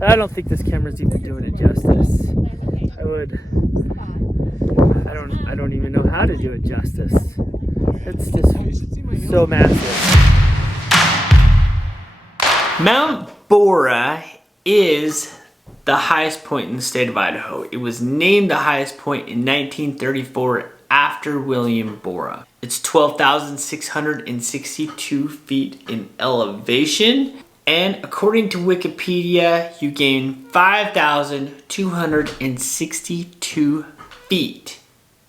I don't think this camera's even doing it justice. I don't even know how to do it justice. It's just so massive. Mount Borah is the highest point in the state of Idaho. It was named the highest point in 1934 after William Borah. It's 12,662 feet in elevation. And according to Wikipedia, you gain 5,262 feet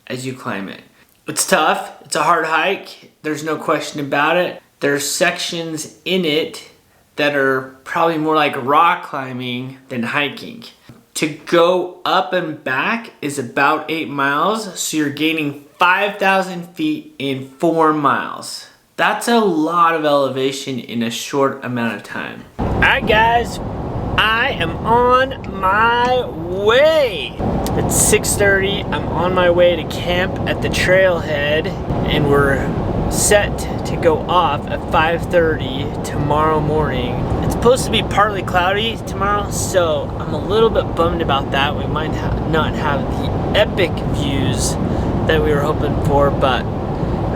as you climb it. It's tough. It's a hard hike. There's no question about it. There's sections in it that are probably more like rock climbing than hiking. To go up and back is about 8 miles, so you're gaining 5,000 feet in 4 miles. That's a lot of elevation in a short amount of time. All right, guys, I am on my way. It's 6:30. I'm on my way to camp at the trailhead, and we're set to go off at 5:30 tomorrow morning. It's supposed to be partly cloudy tomorrow, so I'm a little bit bummed about that. We might not have the epic views that we were hoping for, but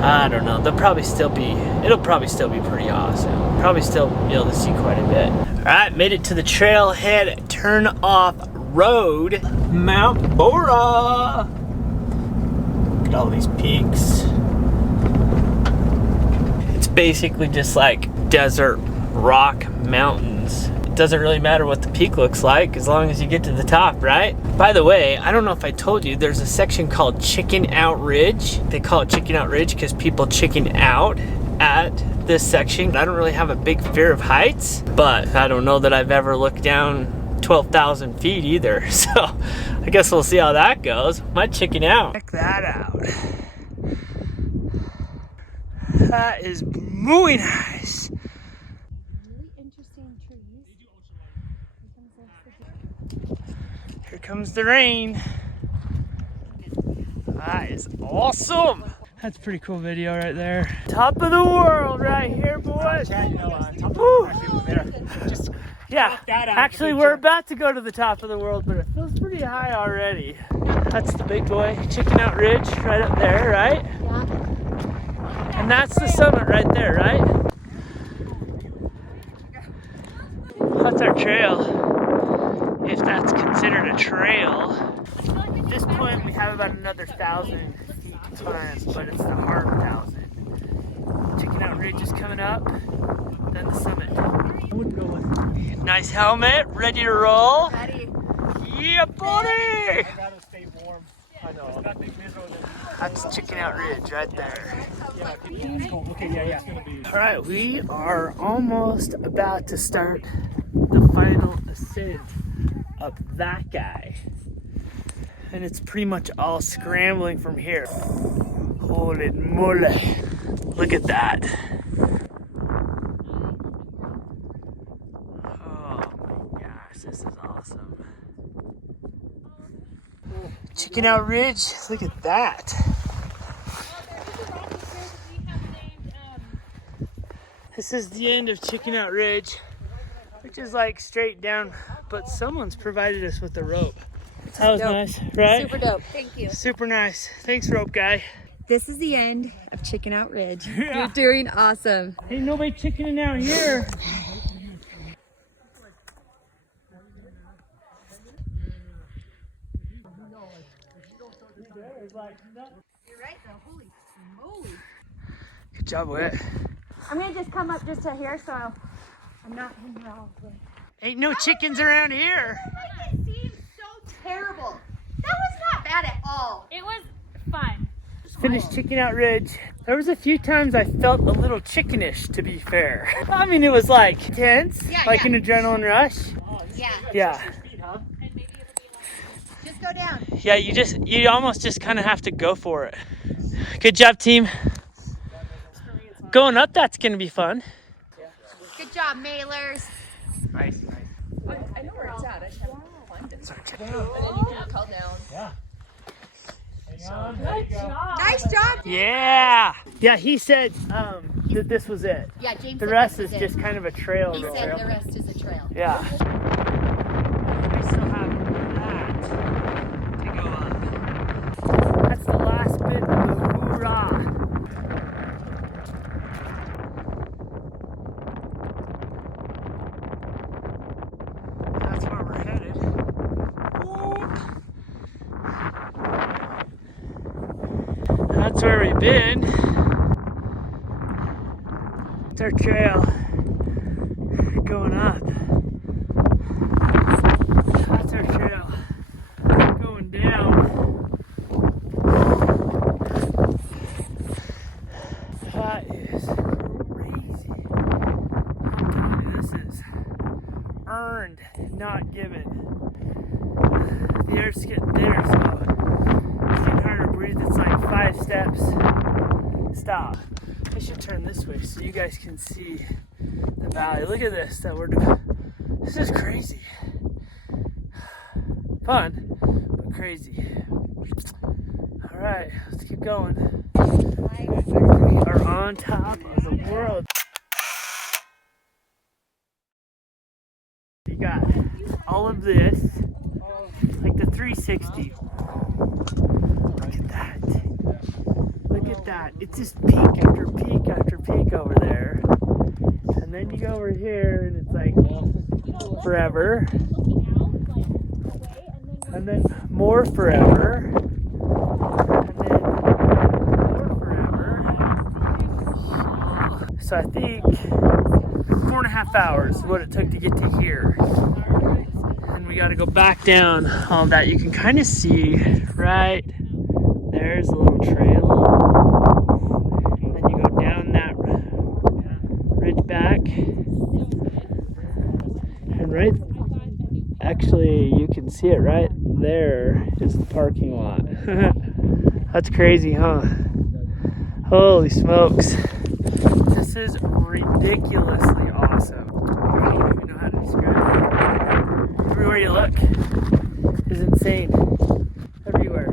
I don't know. It'll probably still be pretty awesome. Probably still be able to see quite a bit. All right, made it to the trailhead turn off road, Mount Borah. Look at all these peaks. It's basically just like desert rock mountains. It doesn't really matter what the peak looks like as long as you get to the top, right? By the way, I don't know if I told you, there's a section called Chicken Out Ridge. They call it Chicken Out Ridge because people chicken out at this section. I don't really have a big fear of heights, but I don't know that I've ever looked down 12,000 feet either. So I guess we'll see how that goes. Might chicken out. Check that out. That is muy nice. Really interesting trees. Here comes the rain. That is awesome. That's a pretty cool video right there. Top of the world right here, boys. Yeah, actually we're about to go to the top of the world, but it feels pretty high already. That's the big boy, Chicken Out Ridge, right up there, right? Yeah. And that's the summit right there, right? That's our trail, if that's considered a trail. At this point, we have about another 1,000 feet to climb, but it's the hard 1,000. Chicken Out Ridge is coming up, then the summit. Nice helmet, ready to roll. Ready. Yeah, buddy! I gotta stay warm. I know. That's Chicken Out Ridge right there. Yeah, let's go. Okay, yeah. It's gonna be. All right, we are almost about to start the final ascent up that guy. And it's pretty much all scrambling from here. Holy moly. Look at that. Oh my gosh, this is awesome. Chicken Out Ridge, look at that. This is the end of Chicken Out Ridge, which is like straight down, but someone's provided us with a rope. That was nice, right? Super dope. Thank you. Super nice. Thanks, rope guy. This is the end of Chicken Out Ridge. Yeah. You're doing awesome. Ain't nobody chickening out here. You're right though. Holy moly. Good job, Whit. I'm gonna just come up just to here so I'm not in here all the way. Ain't no chickens around here. It seems so terrible. That was not bad at all. It was fun. Finished Chicken Out Ridge. There was a few times I felt a little chickenish, to be fair. I mean, it was like tense, like an adrenaline rush. Yeah. Yeah. Just go down. Yeah, you almost just kind of have to go for it. Good job, team. Going up, that's gonna be fun. Good job, mailers. Nice. I know where it's at. I just haven't climbed it. Sorry, check. And then you can call down. Yeah. Nice job. Yeah. Yeah, he said that this was it. Yeah, James. The said rest this is was just it. kind of a trail. He said the rest is a trail. Yeah. where we've been. It's our trail going up. That's our trail going down. That is crazy. I'm telling you, this is earned, not given. The air's getting thinner, so it's getting harder to breathe. It's like 5 steps. Stop. I should turn this way so you guys can see the valley. Look at this that we're doing. This is crazy. Fun, but crazy. All right, let's keep going. We are on top of the world. You got all of this, like the 360. Look at that. Look at that. It's just peak after peak after peak over there. And then you go over here and it's like forever. And then more forever. And then more forever. So I think 4.5 hours is what it took to get to here. And we got to go back down all that. You can kind of see right there's a little trail. Then you go down that ridge back. And right, actually you can see it right there is the parking lot. That's crazy, huh? Holy smokes. This is ridiculously awesome. I don't even know how to describe it. Everywhere you look is insane. Everywhere.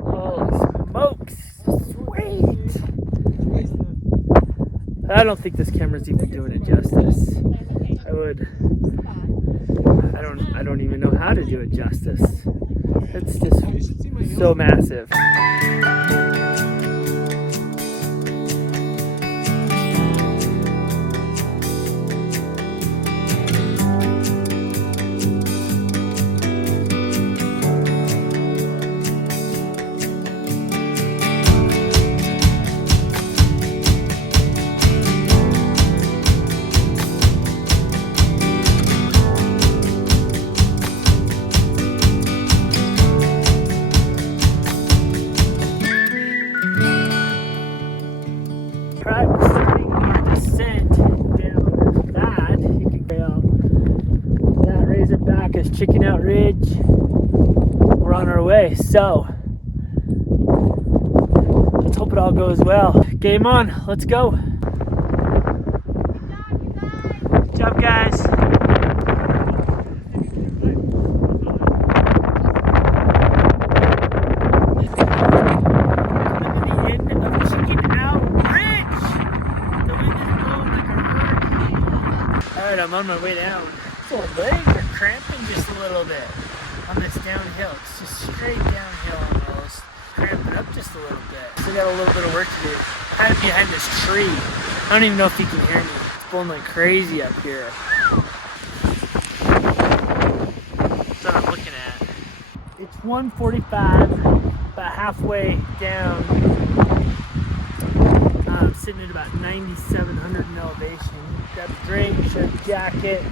Holy smokes. Sweet. I don't think this camera's even doing it justice. I don't even know how to do it justice. It's just so massive. Chicken Out Ridge. We're on our way, so let's hope it all goes well. Game on, let's go. Good job, guys. Coming to the end of Chicken Out Ridge. The wind is blowing like a hurricane. Alright, I'm on my way down. My legs are cramping just a little bit on this downhill. It's just straight downhill almost. Cramping up just a little bit. Still got a little bit of work to do. I'm behind this tree. I don't even know if you can hear me. It's blowing like crazy up here. That's what I'm looking at. It's 1:45, about halfway down. I'm sitting at about 9,700 in elevation. Got a drink, shirt, jacket.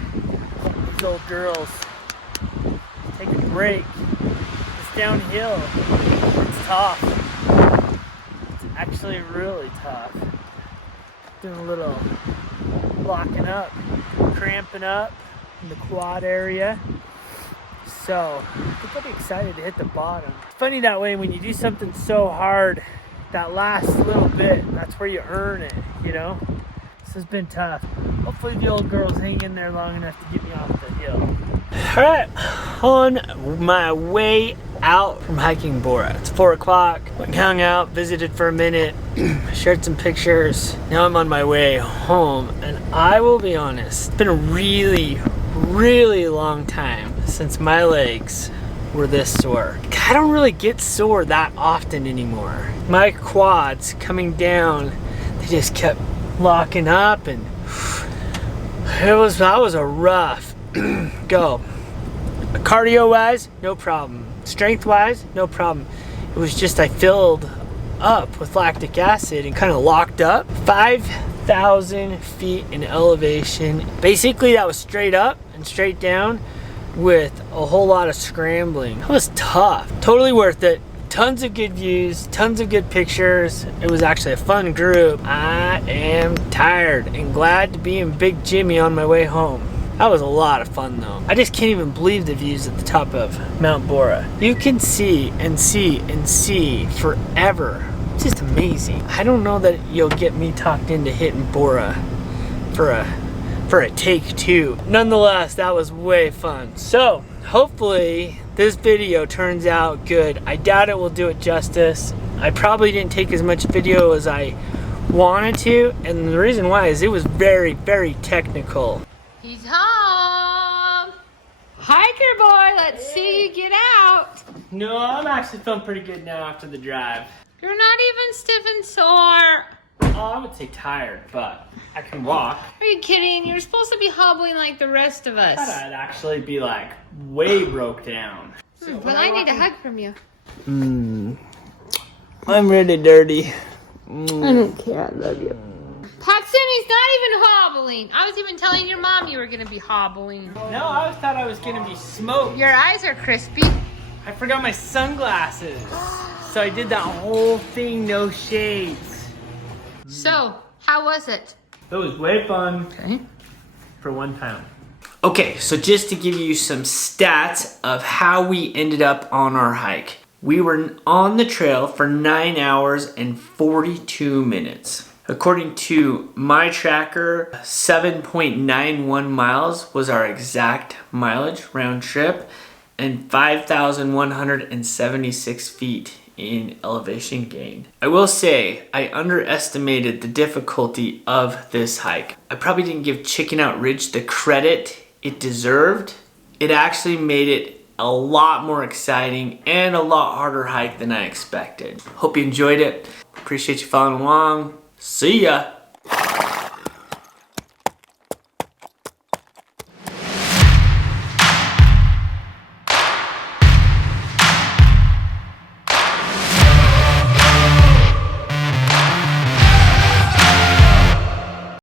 These old girls take a break. It's downhill. It's tough. It's actually really tough. Doing a little locking up, cramping up in the quad area. So I think I'll be excited to hit the bottom. It's funny that way when you do something so hard, that last little bit, that's where you earn it, you know? This has been tough. Hopefully the old girls hang in there long enough to get me off the hill. All right, on my way out from hiking Borah. It's 4 o'clock. Went and hung out, visited for a minute, shared some pictures. Now I'm on my way home, and I will be honest, it's been a really, really long time since my legs were this sore. I don't really get sore that often anymore. My quads coming down, they just kept locking up, and that was a rough go. Cardio wise, no problem. Strength wise, no problem. It was just I filled up with lactic acid and kind of locked up. 5,000 feet in elevation. Basically that was straight up and straight down with a whole lot of scrambling. It was tough, totally worth it. Tons of good views, tons of good pictures. It was actually a fun group. I am tired and glad to be in Big Jimmy on my way home. That was a lot of fun though. I just can't even believe the views at the top of Mount Borah. You can see and see and see forever. It's just amazing. I don't know that you'll get me talked into hitting Borah for a take two. Nonetheless, that was way fun. So hopefully this video turns out good. I doubt it will do it justice. I probably didn't take as much video as I wanted to, and the reason why is it was very, very technical. He's home. Hiker boy, let's see you get out. No, I'm actually feeling pretty good now after the drive. You're not even stiff and sore. Oh, I would say tired, but I can walk. Are you kidding? You're supposed to be hobbling like the rest of I us. thought I'd actually be like way broke down. But I need a hug from you. I'm really dirty. I don't care. I love you. Paxton, he's not even hobbling. I was even telling your mom you were going to be hobbling. No, I always thought I was gonna be smoked. Your eyes are crispy. I forgot my sunglasses. So I did that whole thing, no shades. So, how was it? It was way fun. Okay. For one time. Okay, so just to give you some stats of how we ended up on our hike. We were on the trail for 9 hours and 42 minutes. According to my tracker, 7.91 miles was our exact mileage round trip, and 5,176 feet in elevation gain. I will say I underestimated the difficulty of this hike. I probably didn't give Chicken Out Ridge the credit it deserved. It actually made it a lot more exciting and a lot harder hike than I expected. Hope you enjoyed it. Appreciate you following along. See ya.